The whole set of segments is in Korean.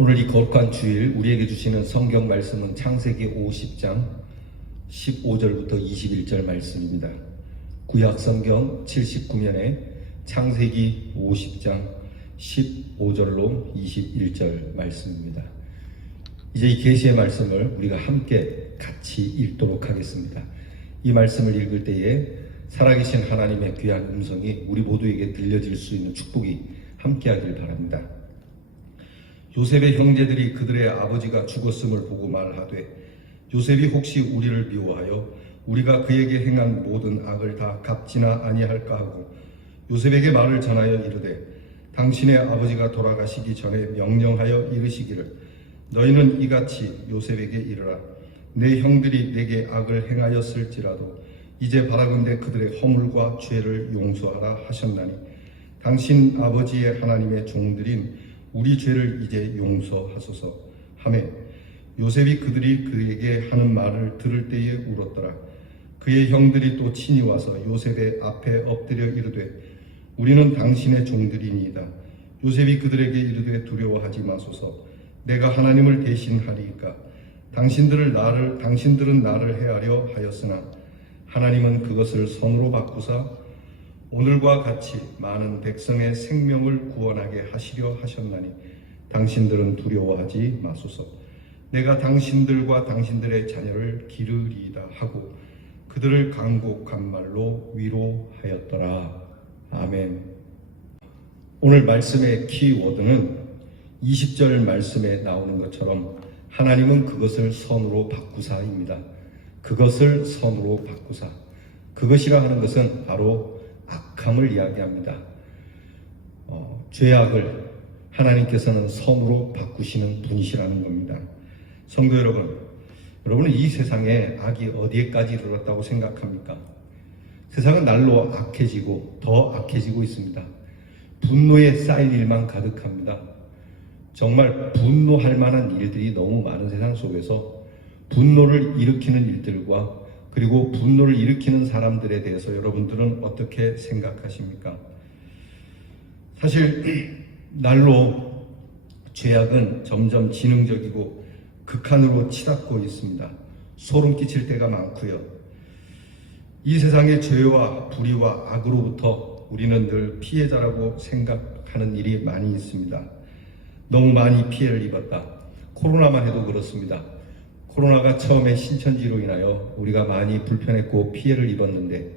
오늘 이 거룩한 주일 우리에게 주시는 성경 말씀은 창세기 50장 15절부터 21절 말씀입니다. 구약 성경 79면에 창세기 50장 15절로 21절 말씀입니다. 이제 이 계시의 말씀을 우리가 함께 같이 읽도록 하겠습니다. 이 말씀을 읽을 때에 살아계신 하나님의 귀한 음성이 우리 모두에게 들려질 수 있는 축복이 함께하길 바랍니다. 요셉의 형제들이 그들의 아버지가 죽었음을 보고 말하되 요셉이 혹시 우리를 미워하여 우리가 그에게 행한 모든 악을 다 갚지나 아니할까 하고 요셉에게 말을 전하여 이르되 당신의 아버지가 돌아가시기 전에 명령하여 이르시기를 너희는 이같이 요셉에게 이르라 내 형들이 내게 악을 행하였을지라도 이제 바라건대 그들의 허물과 죄를 용서하라 하셨나니 당신 아버지의 하나님의 종들인 우리 죄를 이제 용서하소서 하매 요셉이 그들이 그에게 하는 말을 들을 때에 울었더라. 그의 형들이 또 친히 와서 요셉의 앞에 엎드려 이르되 우리는 당신의 종들이니이다. 요셉이 그들에게 이르되 두려워하지 마소서. 내가 하나님을 대신하리이까. 당신들은 나를 해하려 하였으나 하나님은 그것을 선으로 바꾸사 오늘과 같이 많은 백성의 생명을 구원하게 하시려 하셨나니 당신들은 두려워하지 마소서. 내가 당신들과 당신들의 자녀를 기르리이다 하고 그들을 간곡한 말로 위로하였더라. 아멘. 오늘 말씀의 키워드는 20절 말씀에 나오는 것처럼 하나님은 그것을 선으로 바꾸사입니다. 그것을 선으로 바꾸사. 그것이라 하는 것은 바로 악함을 이야기합니다. 죄악을 하나님께서는 선으로 바꾸시는 분이시라는 겁니다. 성도 여러분은 이 세상에 악이 어디에까지 이르렀다고 생각합니까? 세상은 날로 악해지고 더 악해지고 있습니다. 분노에 쌓일 일만 가득합니다. 정말 분노할 만한 일들이 너무 많은 세상 속에서 분노를 일으키는 일들과 그리고 분노를 일으키는 사람들에 대해서 여러분들은 어떻게 생각하십니까? 사실 날로 죄악은 점점 지능적이고 극한으로 치닫고 있습니다. 소름 끼칠 때가 많고요. 이 세상의 죄와 불의와 악으로부터 우리는 늘 피해자라고 생각하는 일이 많이 있습니다. 너무 많이 피해를 입었다. 코로나만 해도 그렇습니다. 코로나가 처음에 신천지로 인하여 우리가 많이 불편했고 피해를 입었는데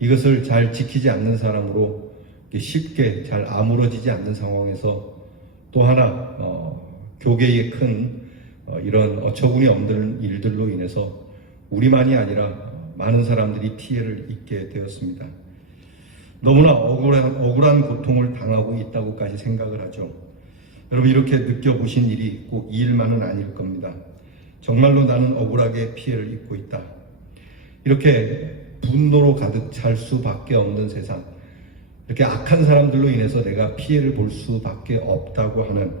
이것을 잘 지키지 않는 사람으로 쉽게 잘 아물어지지 않는 상황에서 또 하나 교계의 큰 이런 어처구니 없는 일들로 인해서 우리만이 아니라 많은 사람들이 피해를 입게 되었습니다. 너무나 억울한 고통을 당하고 있다고까지 생각을 하죠. 여러분 이렇게 느껴보신 일이 꼭 이 일만은 아닐 겁니다. 정말로 나는 억울하게 피해를 입고 있다. 이렇게 분노로 가득 찰 수밖에 없는 세상, 이렇게 악한 사람들로 인해서 내가 피해를 볼 수밖에 없다고 하는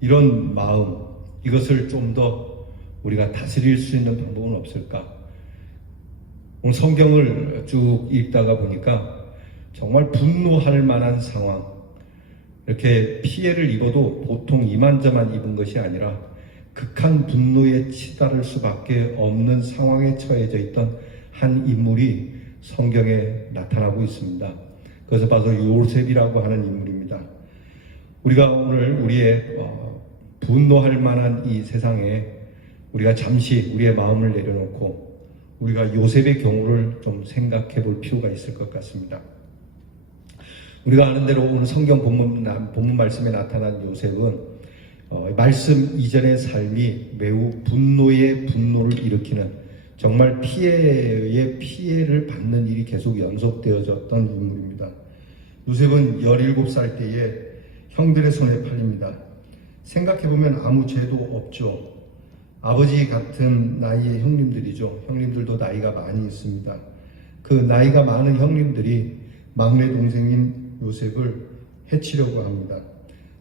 이런 마음, 이것을 좀 더 우리가 다스릴 수 있는 방법은 없을까? 오늘 성경을 쭉 읽다가 보니까 정말 분노할 만한 상황, 이렇게 피해를 입어도 보통 이만저만 입은 것이 아니라 극한 분노에 치달을 수밖에 없는 상황에 처해져 있던 한 인물이 성경에 나타나고 있습니다. 그것을 봐서 요셉이라고 하는 인물입니다. 우리가 오늘 우리의 분노할 만한 이 세상에 우리가 잠시 우리의 마음을 내려놓고 우리가 요셉의 경우를 좀 생각해 볼 필요가 있을 것 같습니다. 우리가 아는 대로 오늘 성경 본문 말씀에 나타난 요셉은 말씀 이전의 삶이 매우 분노를 일으키는 정말 피해를 받는 일이 계속 연속되어졌던 인물입니다. 요셉은 17살 때에 형들의 손에 팔립니다. 생각해보면 아무 죄도 없죠. 아버지 같은 나이의 형님들이죠. 형님들도 나이가 많이 있습니다. 그 나이가 많은 형님들이 막내 동생인 요셉을 해치려고 합니다.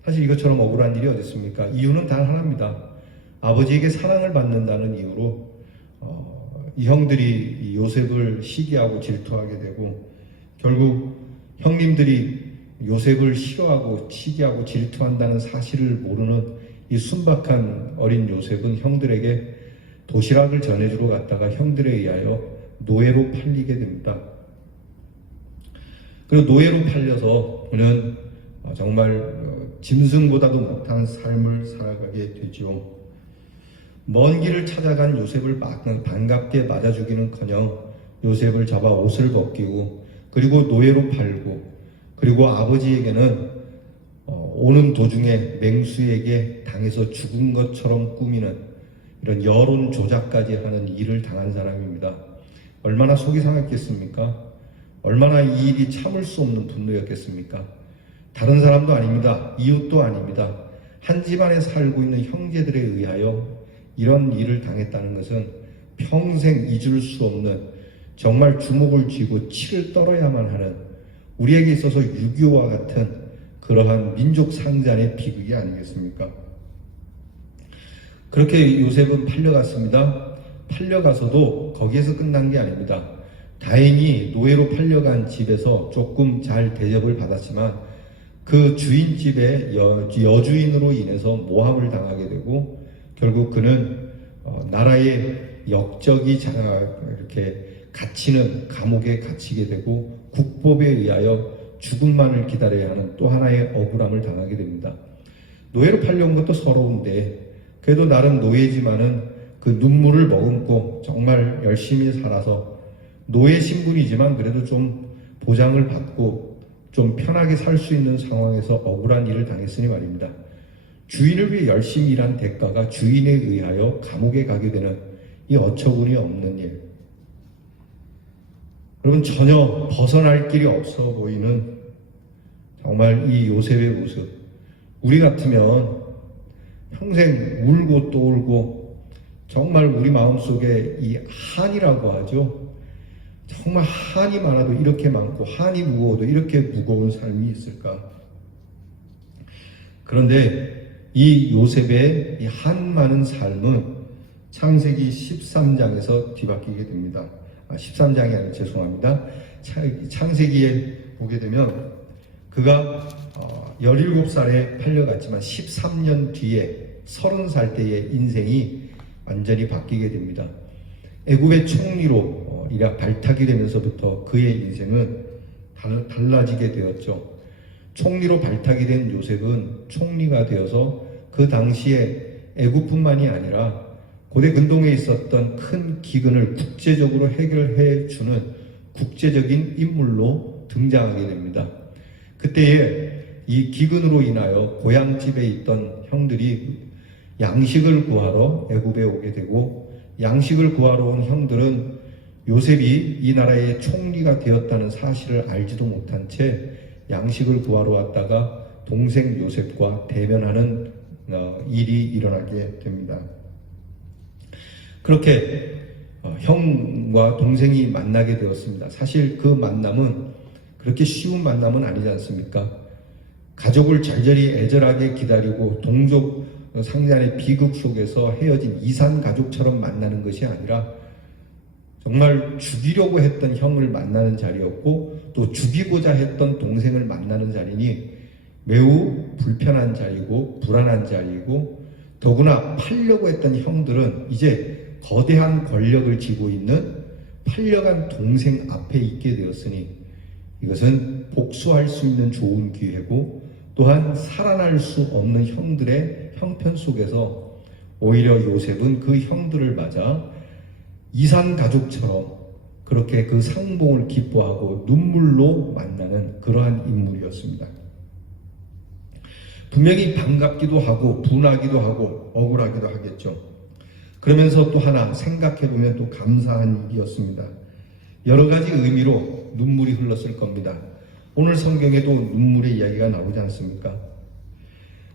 사실 이것처럼 억울한 일이 어디 있습니까? 이유는 단 하나입니다. 아버지에게 사랑을 받는다는 이유로 이 형들이 요셉을 시기하고 질투하게 되고 결국 형님들이 요셉을 싫어하고 시기하고 질투한다는 사실을 모르는 이 순박한 어린 요셉은 형들에게 도시락을 전해주러 갔다가 형들에 의하여 노예로 팔리게 됩니다. 그리고 노예로 팔려서 그는 정말 짐승보다도 못한 삶을 살아가게 되지요. 먼 길을 찾아간 요셉을 반갑게 맞아주기는커녕 요셉을 잡아 옷을 벗기고 그리고 노예로 팔고 그리고 아버지에게는 오는 도중에 맹수에게 당해서 죽은 것처럼 꾸미는 이런 여론 조작까지 하는 일을 당한 사람입니다. 얼마나 속이 상했겠습니까? 얼마나 이 일이 참을 수 없는 분노였겠습니까? 다른 사람도 아닙니다. 이웃도 아닙니다. 한 집안에 살고 있는 형제들에 의하여 이런 일을 당했다는 것은 평생 잊을 수 없는 정말 주먹을 쥐고 치를 떨어야만 하는 우리에게 있어서 유교와 같은 그러한 민족 상잔의 비극이 아니겠습니까? 그렇게 요셉은 팔려갔습니다. 팔려가서도 거기에서 끝난 게 아닙니다. 다행히 노예로 팔려간 집에서 조금 잘 대접을 받았지만 그 주인집의 여주인으로 인해서 모함을 당하게 되고 결국 그는 나라의 역적이 이렇게 갇히는 감옥에 갇히게 되고 국법에 의하여 죽음만을 기다려야 하는 또 하나의 억울함을 당하게 됩니다. 노예로 팔려온 것도 서러운데 그래도 나름 노예지만은 그 눈물을 머금고 정말 열심히 살아서 노예 신분이지만 그래도 좀 보장을 받고 좀 편하게 살 수 있는 상황에서 억울한 일을 당했으니 말입니다. 주인을 위해 열심히 일한 대가가 주인에 의하여 감옥에 가게 되는 이 어처구니 없는 일. 여러분 전혀 벗어날 길이 없어 보이는 정말 이 요셉의 모습. 우리 같으면 평생 울고 또 울고 정말 우리 마음속에 이 한이라고 하죠. 정말 한이 많아도 이렇게 많고 한이 무거워도 이렇게 무거운 삶이 있을까? 그런데 이 요셉의 이 한 많은 삶은 창세기 13장에서 뒤바뀌게 됩니다. 13장이 아니라 죄송합니다. 창세기에 보게 되면 그가 17살에 팔려갔지만 13년 뒤에 30살 때의 인생이 완전히 바뀌게 됩니다. 애굽의 총리로 발탁이 되면서부터 그의 인생은 달라지게 되었죠. 총리로 발탁이 된 요셉은 총리가 되어서 그 당시에 애굽뿐만이 아니라 고대 근동에 있었던 큰 기근을 국제적으로 해결해 주는 국제적인 인물로 등장하게 됩니다. 그때에 이 기근으로 인하여 고향집에 있던 형들이 양식을 구하러 애굽에 오게 되고 양식을 구하러 온 형들은 요셉이 이 나라의 총리가 되었다는 사실을 알지도 못한 채 양식을 구하러 왔다가 동생 요셉과 대면하는 일이 일어나게 됩니다. 그렇게 형과 동생이 만나게 되었습니다. 사실 그 만남은 그렇게 쉬운 만남은 아니지 않습니까? 가족을 절절히 애절하게 기다리고 동족 상잔의 비극 속에서 헤어진 이산 가족처럼 만나는 것이 아니라 정말 죽이려고 했던 형을 만나는 자리였고 또 죽이고자 했던 동생을 만나는 자리니 매우 불편한 자리고 불안한 자리이고 더구나 팔려고 했던 형들은 이제 거대한 권력을 쥐고 있는 팔려간 동생 앞에 있게 되었으니 이것은 복수할 수 있는 좋은 기회고 또한 살아날 수 없는 형들의 형편 속에서 오히려 요셉은 그 형들을 맞아 이산 가족처럼 그렇게 그 상봉을 기뻐하고 눈물로 만나는 그러한 인물이었습니다. 분명히 반갑기도 하고 분하기도 하고 억울하기도 하겠죠. 그러면서 또 하나 생각해보면 또 감사한 일이었습니다. 여러 가지 의미로 눈물이 흘렀을 겁니다. 오늘 성경에도 눈물의 이야기가 나오지 않습니까?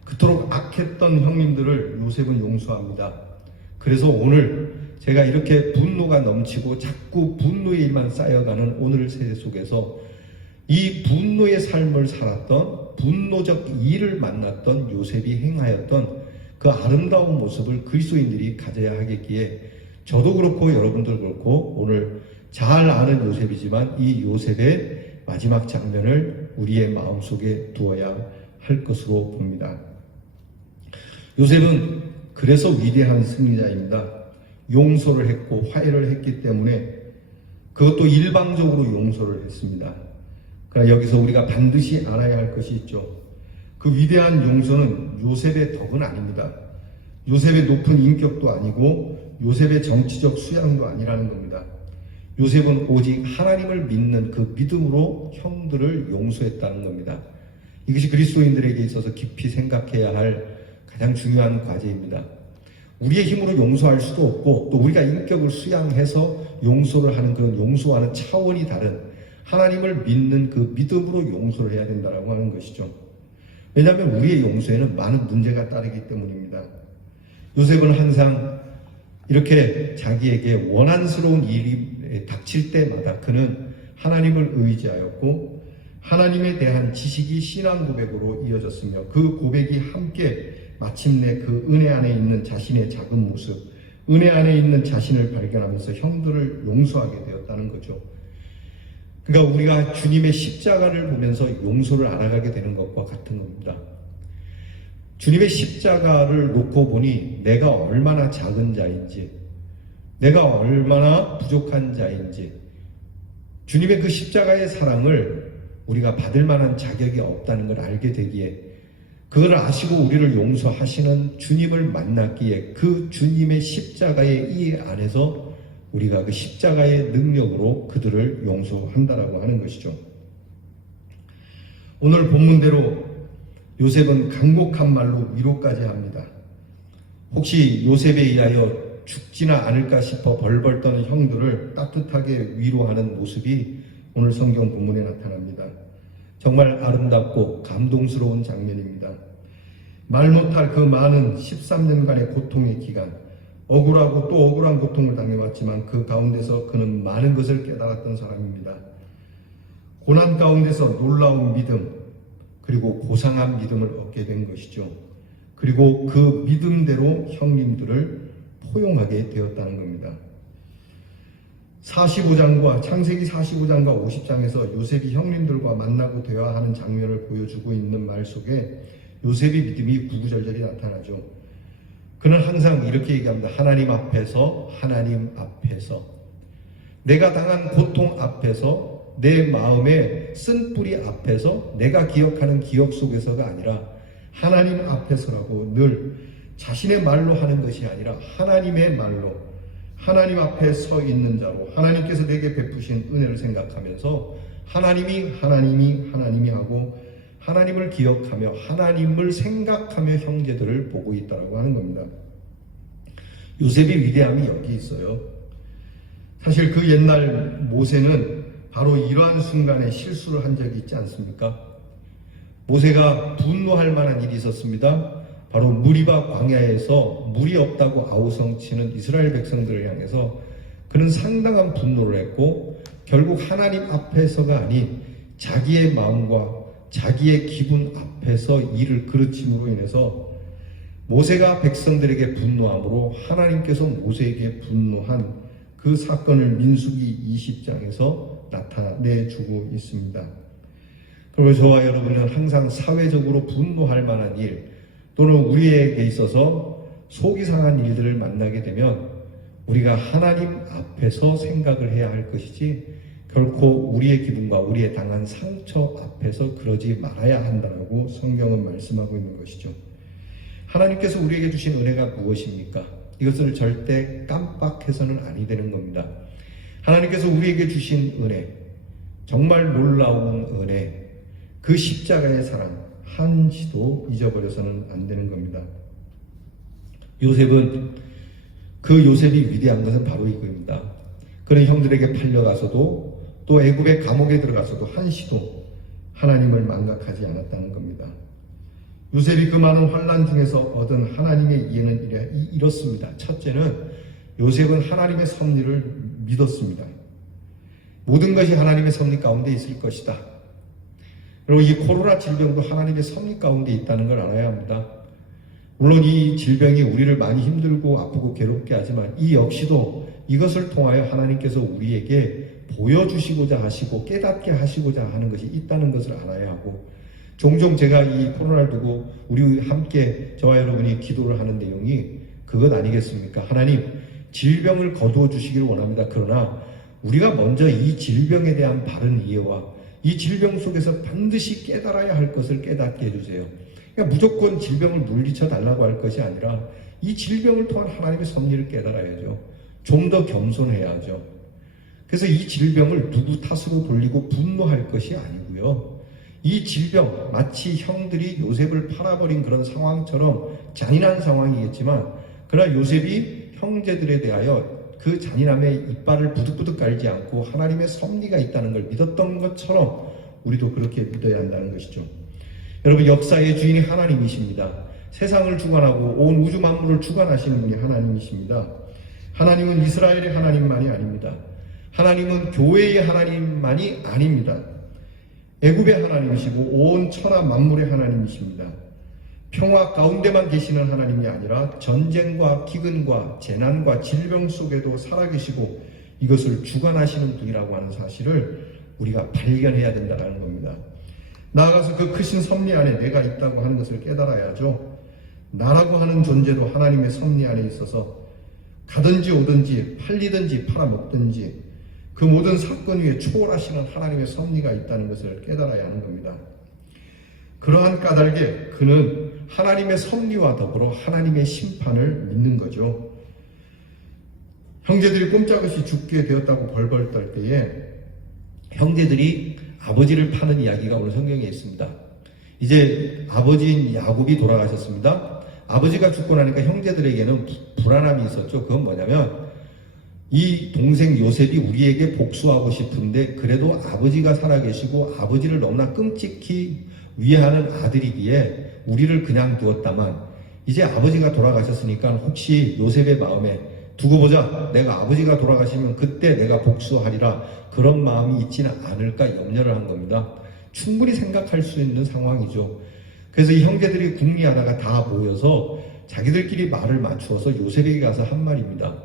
그토록 악했던 형님들을 요셉은 용서합니다. 그래서 오늘 제가 이렇게 분노가 넘치고 자꾸 분노의 일만 쌓여가는 오늘 세대 속에서 이 분노의 삶을 살았던 분노적 일을 만났던 요셉이 행하였던 그 아름다운 모습을 그리스도인들이 가져야 하겠기에 저도 그렇고 여러분들 그렇고 오늘 잘 아는 요셉이지만 이 요셉의 마지막 장면을 우리의 마음속에 두어야 할 것으로 봅니다. 요셉은 그래서 위대한 승리자입니다. 용서를 했고 화해를 했기 때문에 그것도 일방적으로 용서를 했습니다. 그러나 여기서 우리가 반드시 알아야 할 것이 있죠. 그 위대한 용서는 요셉의 덕은 아닙니다. 요셉의 높은 인격도 아니고 요셉의 정치적 수양도 아니라는 겁니다. 요셉은 오직 하나님을 믿는 그 믿음으로 형들을 용서했다는 겁니다. 이것이 그리스도인들에게 있어서 깊이 생각해야 할 가장 중요한 과제입니다. 우리의 힘으로 용서할 수도 없고 또 우리가 인격을 수양해서 용서를 하는 그런 용서와는 차원이 다른 하나님을 믿는 그 믿음으로 용서를 해야 된다고 하는 것이죠. 왜냐하면 우리의 용서에는 많은 문제가 따르기 때문입니다. 요셉은 항상 이렇게 자기에게 원한스러운 일이 닥칠 때마다 그는 하나님을 의지하였고 하나님에 대한 지식이 신앙 고백으로 이어졌으며 그 고백이 함께 마침내 그 은혜 안에 있는 자신의 작은 모습, 은혜 안에 있는 자신을 발견하면서 형들을 용서하게 되었다는 거죠. 그러니까 우리가 주님의 십자가를 보면서 용서를 알아가게 되는 것과 같은 겁니다. 주님의 십자가를 놓고 보니 내가 얼마나 작은 자인지, 내가 얼마나 부족한 자인지, 주님의 그 십자가의 사랑을 우리가 받을 만한 자격이 없다는 걸 알게 되기에, 그걸 아시고 우리를 용서하시는 주님을 만났기에 그 주님의 십자가의 이 안에서 우리가 그 십자가의 능력으로 그들을 용서한다라고 하는 것이죠. 오늘 본문대로 요셉은 강곡한 말로 위로까지 합니다. 혹시 요셉에 의하여 죽지나 않을까 싶어 벌벌 떠는 형들을 따뜻하게 위로하는 모습이 오늘 성경 본문에 나타납니다. 정말 아름답고 감동스러운 장면입니다. 말 못할 그 많은 13년간의 고통의 기간, 억울하고 또 억울한 고통을 당해왔지만 그 가운데서 그는 많은 것을 깨달았던 사람입니다. 고난 가운데서 놀라운 믿음, 그리고 고상한 믿음을 얻게 된 것이죠. 그리고 그 믿음대로 형님들을 포용하게 되었다는 겁니다. 45장과 창세기 45장과 50장에서 요셉이 형님들과 만나고 대화하는 장면을 보여주고 있는 말 속에 요셉의 믿음이 구구절절히 나타나죠. 그는 항상 이렇게 얘기합니다. 하나님 앞에서, 하나님 앞에서, 내가 당한 고통 앞에서, 내 마음의 쓴뿌리 앞에서, 내가 기억하는 기억 속에서가 아니라 하나님 앞에서라고 늘 자신의 말로 하는 것이 아니라 하나님의 말로, 하나님 앞에 서 있는 자로 하나님께서 내게 베푸신 은혜를 생각하면서 하나님이 하고 하나님을 기억하며 하나님을 생각하며 형제들을 보고 있다고 하는 겁니다. 요셉의 위대함이 여기 있어요. 사실 그 옛날 모세는 바로 이러한 순간에 실수를 한 적이 있지 않습니까? 모세가 분노할 만한 일이 있었습니다. 바로 무리바 광야에서 물이 없다고 아우성치는 이스라엘 백성들을 향해서 그는 상당한 분노를 했고 결국 하나님 앞에서가 아닌 자기의 마음과 자기의 기분 앞에서 일을 그르침으로 인해서 모세가 백성들에게 분노함으로 하나님께서 모세에게 분노한 그 사건을 민수기 20장에서 나타내주고 있습니다. 그리고 저와 여러분은 항상 사회적으로 분노할 만한 일 또는 우리에게 있어서 속이 상한 일들을 만나게 되면 우리가 하나님 앞에서 생각을 해야 할 것이지 결코 우리의 기분과 우리의 당한 상처 앞에서 그러지 말아야 한다고 성경은 말씀하고 있는 것이죠. 하나님께서 우리에게 주신 은혜가 무엇입니까? 이것을 절대 깜빡해서는 아니 되는 겁니다. 하나님께서 우리에게 주신 은혜, 정말 놀라운 은혜, 그 십자가의 사랑 한시도 잊어버려서는 안 되는 겁니다. 그 요셉이 위대한 것은 바로 이거입니다. 그는 형들에게 팔려가서도 또 애굽의 감옥에 들어가서도 한시도 하나님을 망각하지 않았다는 겁니다. 요셉이 그 많은 환난 중에서 얻은 하나님의 이해는 이렇습니다. 첫째는 요셉은 하나님의 섭리를 믿었습니다. 모든 것이 하나님의 섭리 가운데 있을 것이다. 그리고 이 코로나 질병도 하나님의 섭리 가운데 있다는 걸 알아야 합니다. 물론 이 질병이 우리를 많이 힘들고 아프고 괴롭게 하지만 이 역시도 이것을 통하여 하나님께서 우리에게 보여주시고자 하시고 깨닫게 하시고자 하는 것이 있다는 것을 알아야 하고 종종 제가 이 코로나를 두고 우리 함께 저와 여러분이 기도를 하는 내용이 그것 아니겠습니까? 하나님, 질병을 거두어 주시기를 원합니다. 그러나 우리가 먼저 이 질병에 대한 바른 이해와 이 질병 속에서 반드시 깨달아야 할 것을 깨닫게 해주세요. 그러니까 무조건 질병을 물리쳐 달라고 할 것이 아니라 이 질병을 통한 하나님의 섭리를 깨달아야죠. 좀 더 겸손해야죠. 그래서 이 질병을 누구 탓으로 돌리고 분노할 것이 아니고요. 이 질병, 마치 형들이 요셉을 팔아버린 그런 상황처럼 잔인한 상황이겠지만, 그러나 요셉이 형제들에 대하여 그 잔인함에 이빨을 부득부득 깔지 않고 하나님의 섭리가 있다는 걸 믿었던 것처럼 우리도 그렇게 믿어야 한다는 것이죠. 여러분, 역사의 주인이 하나님이십니다. 세상을 주관하고 온 우주 만물을 주관하시는 분이 하나님이십니다. 하나님은 이스라엘의 하나님만이 아닙니다. 하나님은 교회의 하나님만이 아닙니다. 애굽의 하나님이시고 온 천하 만물의 하나님이십니다. 평화 가운데만 계시는 하나님이 아니라 전쟁과 기근과 재난과 질병 속에도 살아계시고 이것을 주관하시는 분이라고 하는 사실을 우리가 발견해야 된다는 겁니다. 나아가서 그 크신 섭리 안에 내가 있다고 하는 것을 깨달아야죠. 나라고 하는 존재도 하나님의 섭리 안에 있어서 가든지 오든지 팔리든지 팔아먹든지 그 모든 사건 위에 초월하시는 하나님의 섭리가 있다는 것을 깨달아야 하는 겁니다. 그러한 까닭에 그는 하나님의 섭리와 더불어 하나님의 심판을 믿는 거죠. 형제들이 꼼짝없이 죽게 되었다고 벌벌 떨 때에 형제들이 아버지를 파는 이야기가 오늘 성경에 있습니다. 이제 아버지인 야곱이 돌아가셨습니다. 아버지가 죽고 나니까 형제들에게는 불안함이 있었죠. 그건 뭐냐면 이 동생 요셉이 우리에게 복수하고 싶은데 그래도 아버지가 살아계시고 아버지를 너무나 끔찍히 위하는 아들이기에 우리를 그냥 두었다만 이제 아버지가 돌아가셨으니까 혹시 요셉의 마음에 두고 보자, 내가 아버지가 돌아가시면 그때 내가 복수하리라, 그런 마음이 있지는 않을까 염려를 한 겁니다. 충분히 생각할 수 있는 상황이죠. 그래서 이 형제들이 궁리하다가 다 모여서 자기들끼리 말을 맞추어서 요셉에게 가서 한 말입니다.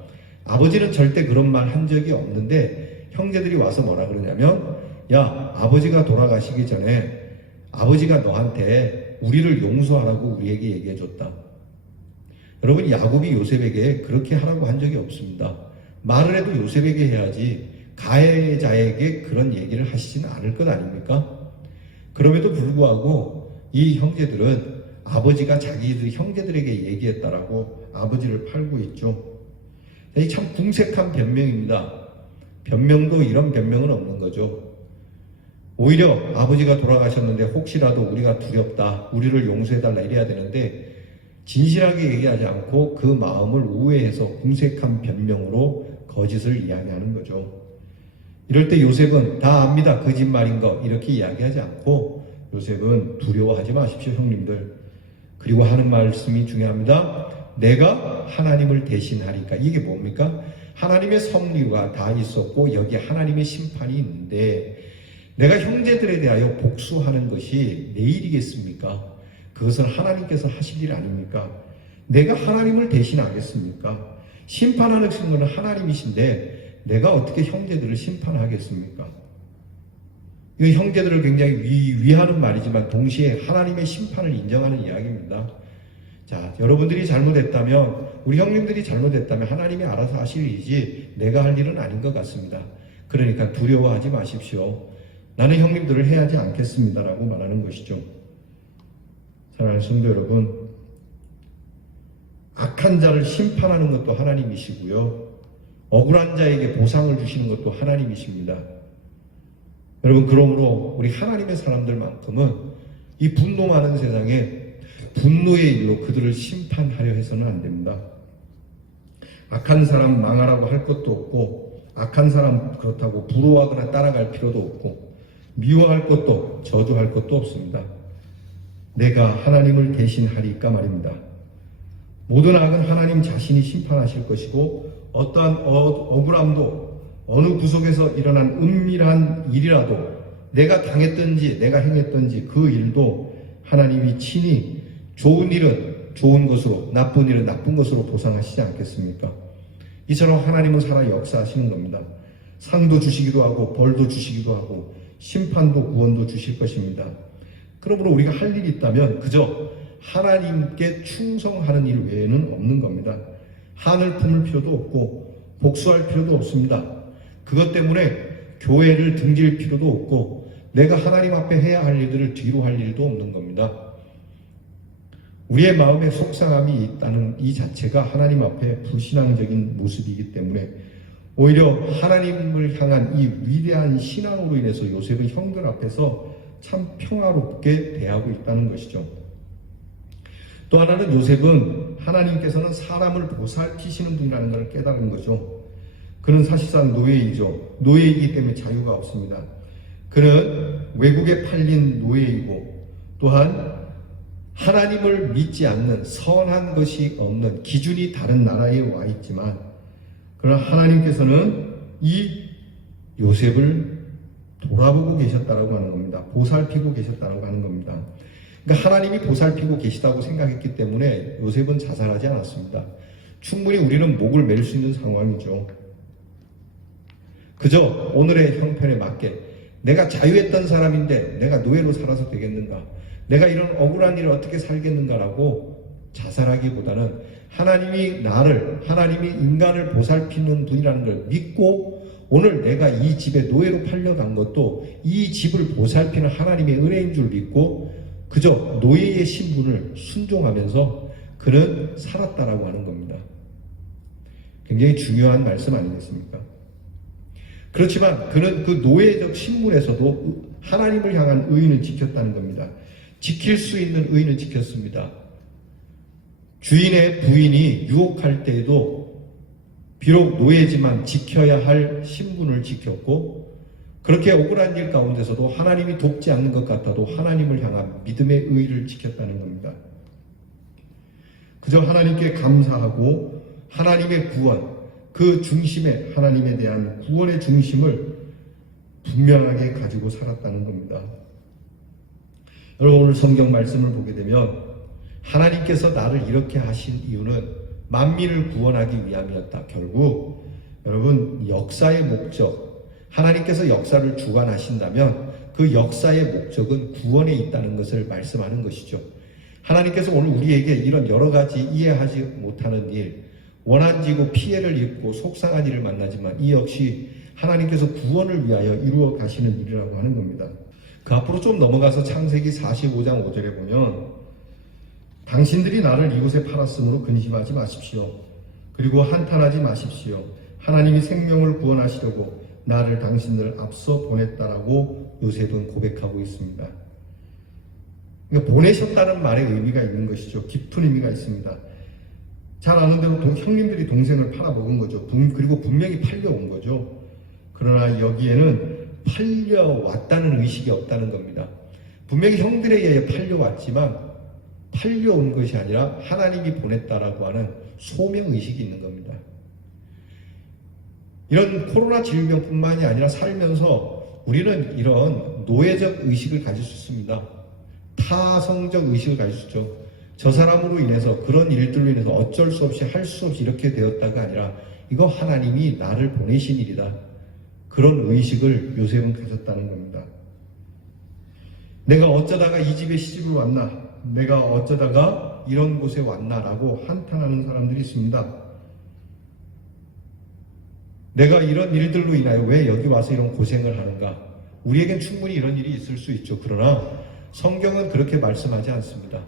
아버지는 절대 그런 말 한 적이 없는데 형제들이 와서 뭐라 그러냐면, 야, 아버지가 돌아가시기 전에 아버지가 너한테 우리를 용서하라고 우리에게 얘기해줬다. 여러분, 야곱이 요셉에게 그렇게 하라고 한 적이 없습니다. 말을 해도 요셉에게 해야지 가해자에게 그런 얘기를 하시지는 않을 것 아닙니까? 그럼에도 불구하고 이 형제들은 아버지가 자기들 형제들에게 얘기했다라고 아버지를 팔고 있죠. 이 참 궁색한 변명입니다. 변명도 이런 변명은 없는 거죠. 오히려 아버지가 돌아가셨는데 혹시라도 우리가 두렵다, 우리를 용서해달라 이래야 되는데 진실하게 얘기하지 않고 그 마음을 우회해서 궁색한 변명으로 거짓을 이야기하는 거죠. 이럴 때 요셉은 다 압니다, 거짓말인 거, 이렇게 이야기하지 않고 요셉은 두려워하지 마십시오, 형님들. 그리고 하는 말씀이 중요합니다. 내가 하나님을 대신하리까. 이게 뭡니까? 하나님의 섭리가 다 있었고 여기 하나님의 심판이 있는데 내가 형제들에 대하여 복수하는 것이 내 일이겠습니까? 그것은 하나님께서 하실 일 아닙니까? 내가 하나님을 대신하겠습니까? 심판하는 것은 하나님이신데 내가 어떻게 형제들을 심판하겠습니까? 이 형제들을 굉장히 위하는 말이지만 동시에 하나님의 심판을 인정하는 이야기입니다. 자, 여러분들이 잘못했다면, 우리 형님들이 잘못했다면 하나님이 알아서 하실 일이지 내가 할 일은 아닌 것 같습니다. 그러니까 두려워하지 마십시오. 나는 형님들을 해하지 않겠습니다라고 말하는 것이죠. 사랑하는 성도 여러분, 악한 자를 심판하는 것도 하나님이시고요, 억울한 자에게 보상을 주시는 것도 하나님이십니다. 여러분, 그러므로 우리 하나님의 사람들만큼은 이 분노 많은 세상에 분노의 일로 그들을 심판하려 해서는 안 됩니다. 악한 사람 망하라고 할 것도 없고, 악한 사람 그렇다고 부러워하거나 따라갈 필요도 없고, 미워할 것도 저주할 것도 없습니다. 내가 하나님을 대신하리까 말입니다. 모든 악은 하나님 자신이 심판하실 것이고 어떠한 억울함도 어느 구석에서 일어난 은밀한 일이라도 내가 당했든지 내가 행했든지 그 일도 하나님이 친히 좋은 일은 좋은 것으로, 나쁜 일은 나쁜 것으로 보상하시지 않겠습니까? 이처럼 하나님은 살아 역사하시는 겁니다. 상도 주시기도 하고 벌도 주시기도 하고 심판도 구원도 주실 것입니다. 그러므로 우리가 할 일이 있다면 그저 하나님께 충성하는 일 외에는 없는 겁니다. 한을 품을 필요도 없고 복수할 필요도 없습니다. 그것 때문에 교회를 등질 필요도 없고 내가 하나님 앞에 해야 할 일들을 뒤로 할 일도 없는 겁니다. 우리의 마음에 속상함이 있다는 이 자체가 하나님 앞에 불신앙적인 모습이기 때문에 오히려 하나님을 향한 이 위대한 신앙으로 인해서 요셉은 형들 앞에서 참 평화롭게 대하고 있다는 것이죠. 또 하나는 요셉은 하나님께서는 사람을 보살피시는 분이라는 것을 깨달은 거죠. 그는 사실상 노예이죠. 노예이기 때문에 자유가 없습니다. 그는 외국에 팔린 노예이고 또한 하나님을 믿지 않는 선한 것이 없는 기준이 다른 나라에 와 있지만 그러나 하나님께서는 이 요셉을 돌아보고 계셨다라고 하는 겁니다. 보살피고 계셨다라고 하는 겁니다. 그러니까 하나님이 보살피고 계시다고 생각했기 때문에 요셉은 자살하지 않았습니다. 충분히 우리는 목을 맬 수 있는 상황이죠. 그저 오늘의 형편에 맞게 내가 자유했던 사람인데 내가 노예로 살아서 되겠는가? 내가 이런 억울한 일을 어떻게 살겠는가라고 자살하기보다는 하나님이 인간을 보살피는 분이라는 걸 믿고 오늘 내가 이 집에 노예로 팔려간 것도 이 집을 보살피는 하나님의 은혜인 줄 믿고 그저 노예의 신분을 순종하면서 그는 살았다라고 하는 겁니다. 굉장히 중요한 말씀 아니겠습니까? 그렇지만 그는 그 노예적 신분에서도 하나님을 향한 의의는 지켰다는 겁니다. 지킬 수 있는 의의는 지켰습니다. 주인의 부인이 유혹할 때에도 비록 노예지만 지켜야 할 신분을 지켰고 그렇게 억울한 일 가운데서도 하나님이 돕지 않는 것 같아도 하나님을 향한 믿음의 의의를 지켰다는 겁니다. 그저 하나님께 감사하고 하나님의 구원, 그 중심에 하나님에 대한 구원의 중심을 분명하게 가지고 살았다는 겁니다. 여러분 오늘 성경 말씀을 보게 되면 하나님께서 나를 이렇게 하신 이유는 만민을 구원하기 위함이었다. 결국 여러분 역사의 목적, 하나님께서 역사를 주관하신다면 그 역사의 목적은 구원에 있다는 것을 말씀하는 것이죠. 하나님께서 오늘 우리에게 이런 여러 가지 이해하지 못하는 일, 원한지고 피해를 입고 속상한 일을 만나지만 이 역시 하나님께서 구원을 위하여 이루어 가시는 일이라고 하는 겁니다. 그 앞으로 좀 넘어가서 창세기 45장 5절에 보면 당신들이 나를 이곳에 팔았으므로 근심하지 마십시오. 그리고 한탄하지 마십시오. 하나님이 생명을 구원하시려고 나를 당신들 앞서 보냈다라고 요셉은 고백하고 있습니다. 그러니까 보내셨다는 말의 의미가 있는 것이죠. 깊은 의미가 있습니다. 잘 아는 대로 형님들이 동생을 팔아먹은 거죠. 그리고 분명히 팔려온 거죠. 그러나 여기에는 팔려왔다는 의식이 없다는 겁니다. 분명히 형들에 의해 팔려왔지만 팔려온 것이 아니라 하나님이 보냈다라고 하는 소명의식이 있는 겁니다. 이런 코로나 질병뿐만이 아니라 살면서 우리는 이런 노예적 의식을 가질 수 있습니다. 타성적 의식을 가질 수 있죠. 저 사람으로 인해서 그런 일들로 인해서 어쩔 수 없이 할 수 없이 이렇게 되었다가 아니라 이거 하나님이 나를 보내신 일이다. 그런 의식을 요셉은 가졌다는 겁니다. 내가 어쩌다가 이 집에 시집을 왔나? 내가 어쩌다가 이런 곳에 왔나라고 한탄하는 사람들이 있습니다. 내가 이런 일들로 인하여 왜 여기 와서 이런 고생을 하는가? 우리에겐 충분히 이런 일이 있을 수 있죠. 그러나 성경은 그렇게 말씀하지 않습니다.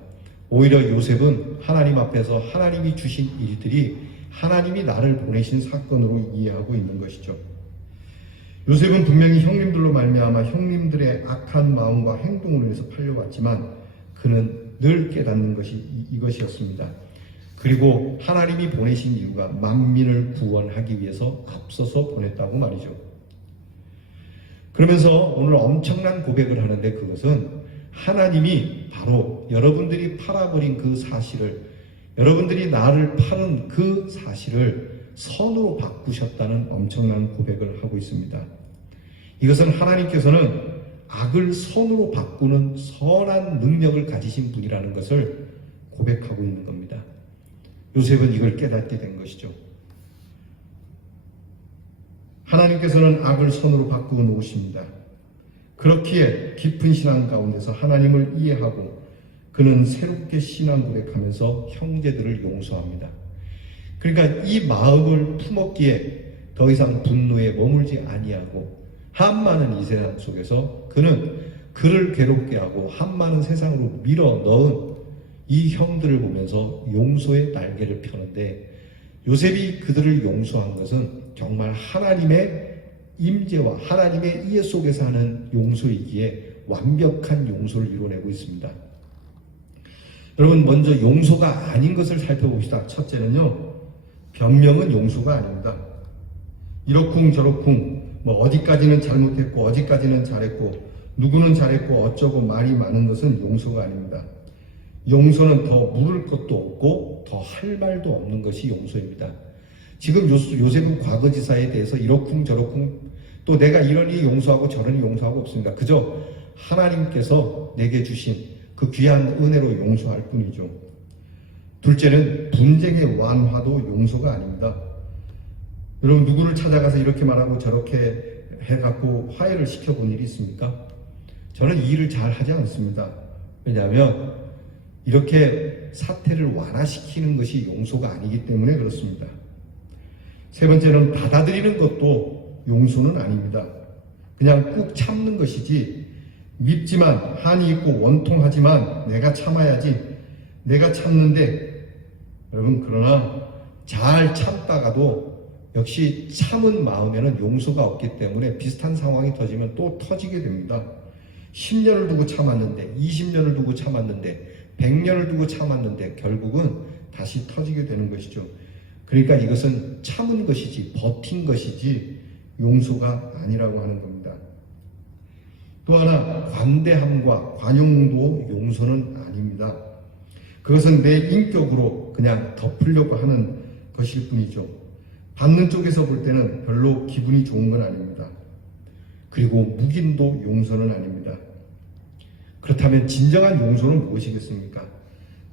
오히려 요셉은 하나님 앞에서 하나님이 주신 일들이 하나님이 나를 보내신 사건으로 이해하고 있는 것이죠. 요셉은 분명히 형님들로 말미암아 형님들의 악한 마음과 행동으로 인해서 팔려왔지만 그는 늘 깨닫는 것이 이것이었습니다. 그리고 하나님이 보내신 이유가 만민을 구원하기 위해서 앞서서 보냈다고 말이죠. 그러면서 오늘 엄청난 고백을 하는데 그것은 하나님이 바로 여러분들이 팔아버린 그 사실을, 여러분들이 나를 파는 그 사실을 선으로 바꾸셨다는 엄청난 고백을 하고 있습니다. 이것은 하나님께서는 악을 선으로 바꾸는 선한 능력을 가지신 분이라는 것을 고백하고 있는 겁니다. 요셉은 이걸 깨닫게 된 것이죠. 하나님께서는 악을 선으로 바꾸어 놓으십니다. 그렇기에 깊은 신앙 가운데서 하나님을 이해하고 그는 새롭게 신앙 고백하면서 형제들을 용서합니다. 그러니까 이 마음을 품었기에 더 이상 분노에 머물지 아니하고 한 많은 이 세상 속에서 그는 그를 괴롭게 하고 한 많은 세상으로 밀어 넣은 이 형들을 보면서 용서의 날개를 펴는데, 요셉이 그들을 용서한 것은 정말 하나님의 임재와 하나님의 이해 속에서 하는 용서이기에 완벽한 용서를 이루어내고 있습니다. 여러분, 먼저 용서가 아닌 것을 살펴봅시다. 첫째는요, 변명은 용서가 아닙니다. 이러쿵 저러쿵 어디까지는 잘못했고 어디까지는 잘했고 누구는 잘했고 어쩌고 말이 많은 것은 용서가 아닙니다. 용서는 더 물을 것도 없고 더 할 말도 없는 것이 용서입니다. 지금 요셉은 과거지사에 대해서 이러쿵 저러쿵 또 내가 이러니 용서하고 저러니 용서하고 없습니다. 그저 하나님께서 내게 주신 그 귀한 은혜로 용서할 뿐이죠. 둘째는 분쟁의 완화도 용서가 아닙니다. 여러분, 누구를 찾아가서 이렇게 말하고 저렇게 해갖고 화해를 시켜본 일이 있습니까? 저는 이 일을 잘 하지 않습니다. 왜냐하면 이렇게 사태를 완화시키는 것이 용서가 아니기 때문에 그렇습니다. 세 번째는 받아들이는 것도 용서는 아닙니다. 그냥 꾹 참는 것이지, 밉지만 한이 있고 원통하지만 내가 참아야지, 내가 참는데, 여러분, 그러나 잘 참다가도 역시 참은 마음에는 용서가 없기 때문에 비슷한 상황이 터지면 또 터지게 됩니다. 10년을 두고 참았는데, 20년을 두고 참았는데, 100년을 두고 참았는데 결국은 다시 터지게 되는 것이죠. 그러니까 이것은 참은 것이지, 버틴 것이지 용서가 아니라고 하는 겁니다. 또 하나, 관대함과 관용도 용서는 아닙니다. 그것은 내 인격으로 그냥 덮으려고 하는 것일 뿐이죠. 받는 쪽에서 볼 때는 별로 기분이 좋은 건 아닙니다. 그리고 묵인도 용서는 아닙니다. 그렇다면 진정한 용서는 무엇이겠습니까?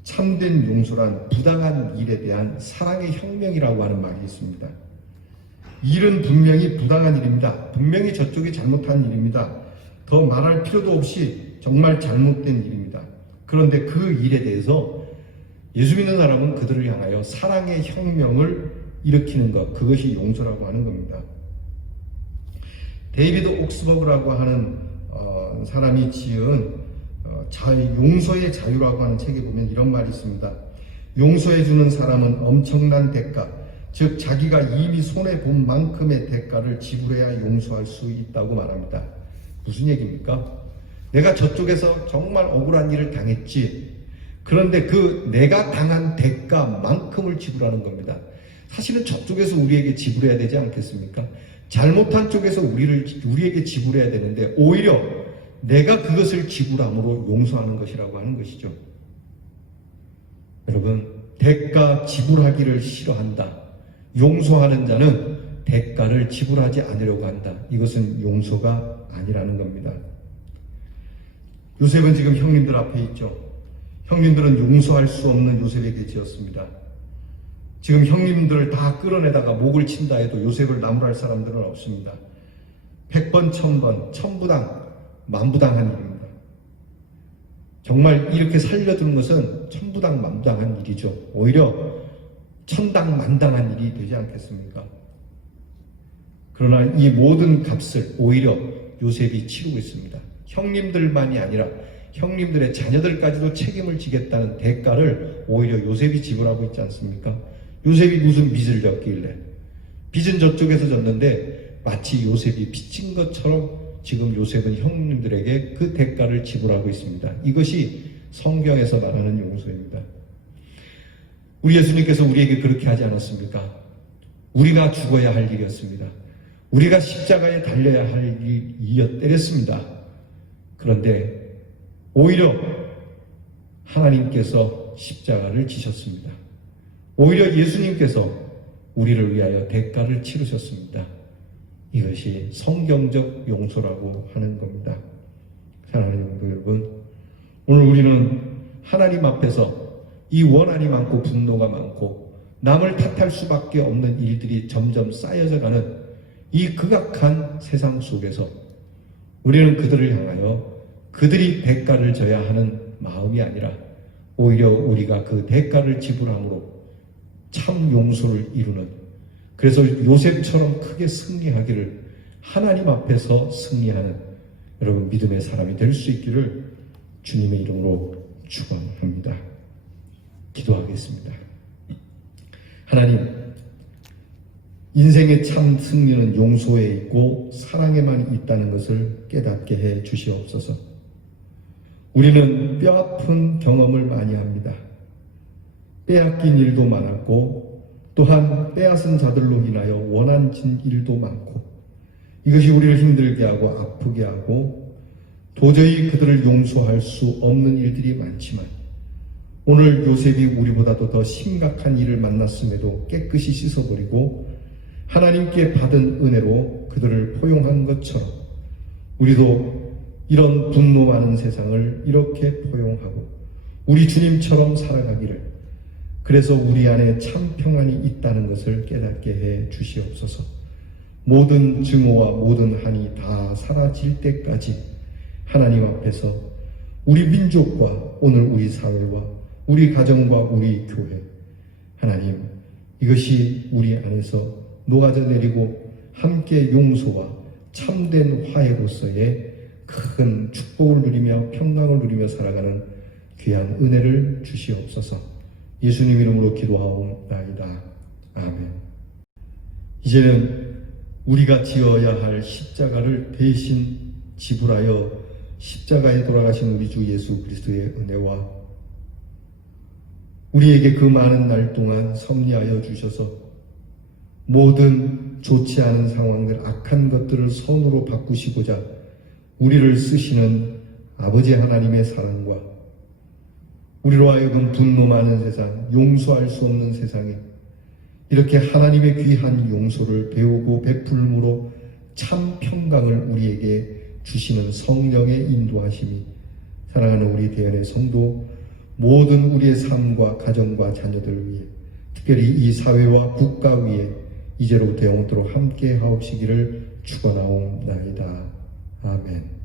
참된 용서란 부당한 일에 대한 사랑의 혁명이라고 하는 말이 있습니다. 일은 분명히 부당한 일입니다. 분명히 저쪽이 잘못한 일입니다. 더 말할 필요도 없이 정말 잘못된 일입니다. 그런데 그 일에 대해서 예수 믿는 사람은 그들을 향하여 사랑의 혁명을 일으키는 것, 그것이 용서라고 하는 겁니다. 데이비드 옥스버그라고 하는 사람이 지은 용서의 자유라고 하는 책에 보면 이런 말이 있습니다. 용서해주는 사람은 엄청난 대가, 즉 자기가 이미 손해본 만큼의 대가를 지불해야 용서할 수 있다고 말합니다. 무슨 얘기입니까? 내가 저쪽에서 정말 억울한 일을 당했지. 그런데 그 내가 당한 대가만큼을 지불하는 겁니다. 사실은 저쪽에서 우리에게 지불해야 되지 않겠습니까? 잘못한 쪽에서 우리에게 지불해야 되는데 오히려 내가 그것을 지불함으로 용서하는 것이라고 하는 것이죠. 여러분, 대가 지불하기를 싫어한다. 용서하는 자는 대가를 지불하지 않으려고 한다. 이것은 용서가 아니라는 겁니다. 요셉은 지금 형님들 앞에 있죠. 형님들은 용서할 수 없는 요셉에게 지었습니다. 지금 형님들을 다 끌어내다가 목을 친다 해도 요셉을 나무랄 사람들은 없습니다. 100번, 1000번, 천부당, 만부당한 일입니다. 정말 이렇게 살려두는 것은 천부당, 만부당한 일이죠. 오히려 천당, 만당한 일이 되지 않겠습니까? 그러나 이 모든 값을 오히려 요셉이 치르고 있습니다. 형님들만이 아니라 형님들의 자녀들까지도 책임을 지겠다는 대가를 오히려 요셉이 지불하고 있지 않습니까? 요셉이 무슨 빚을 졌길래? 빚은 저쪽에서 졌는데 마치 요셉이 빚진 것처럼 지금 요셉은 형님들에게 그 대가를 지불하고 있습니다. 이것이 성경에서 말하는 용서입니다. 우리 예수님께서 우리에게 그렇게 하지 않았습니까? 우리가 죽어야 할 일이었습니다. 우리가 십자가에 달려야 할 일이었습니다. 그런데 오히려 하나님께서 십자가를 지셨습니다. 오히려 예수님께서 우리를 위하여 대가를 치르셨습니다. 이것이 성경적 용서라고 하는 겁니다. 사랑하는 성도 여러분, 오늘 우리는 하나님 앞에서 이 원한이 많고 분노가 많고 남을 탓할 수밖에 없는 일들이 점점 쌓여져 가는 이 극악한 세상 속에서 우리는 그들을 향하여 그들이 대가를 져야 하는 마음이 아니라 오히려 우리가 그 대가를 지불함으로 참 용서를 이루는, 그래서 요셉처럼 크게 승리하기를, 하나님 앞에서 승리하는 여러분 믿음의 사람이 될 수 있기를 주님의 이름으로 축원합니다. 기도하겠습니다. 하나님, 인생의 참 승리는 용서에 있고 사랑에만 있다는 것을 깨닫게 해 주시옵소서. 우리는 뼈아픈 경험을 많이 합니다. 빼앗긴 일도 많았고 또한 빼앗은 자들로 인하여 원한진 일도 많고, 이것이 우리를 힘들게 하고 아프게 하고 도저히 그들을 용서할 수 없는 일들이 많지만, 오늘 요셉이 우리보다도 더 심각한 일을 만났음에도 깨끗이 씻어버리고 하나님께 받은 은혜로 그들을 포용한 것처럼 우리도 이런 분노 많은 세상을 이렇게 포용하고 우리 주님처럼 살아가기를, 그래서 우리 안에 참 평안이 있다는 것을 깨닫게 해 주시옵소서. 모든 증오와 모든 한이 다 사라질 때까지 하나님 앞에서 우리 민족과 오늘 우리 사회와 우리 가정과 우리 교회, 하나님, 이것이 우리 안에서 녹아져 내리고 함께 용서와 참된 화해로서의 큰 축복을 누리며 평강을 누리며 살아가는 귀한 은혜를 주시옵소서. 예수님 이름으로 기도하옵나이다. 아멘. 이제는 우리가 지어야 할 십자가를 대신 지불하여 십자가에 돌아가신 우리 주 예수 그리스도의 은혜와 우리에게 그 많은 날 동안 섭리하여 주셔서 모든 좋지 않은 상황들, 악한 것들을 선으로 바꾸시고자 우리를 쓰시는 아버지 하나님의 사랑과 우리로 하여금 분노 많은 세상, 용서할 수 없는 세상에 이렇게 하나님의 귀한 용서를 배우고 베풀므로 참 평강을 우리에게 주시는 성령의 인도하심이 사랑하는 우리 대연의 성도 모든 우리의 삶과 가정과 자녀들을 위해, 특별히 이 사회와 국가 위에 이제로부터 영원토록 함께 하옵시기를 축원하옵나이다. 아멘.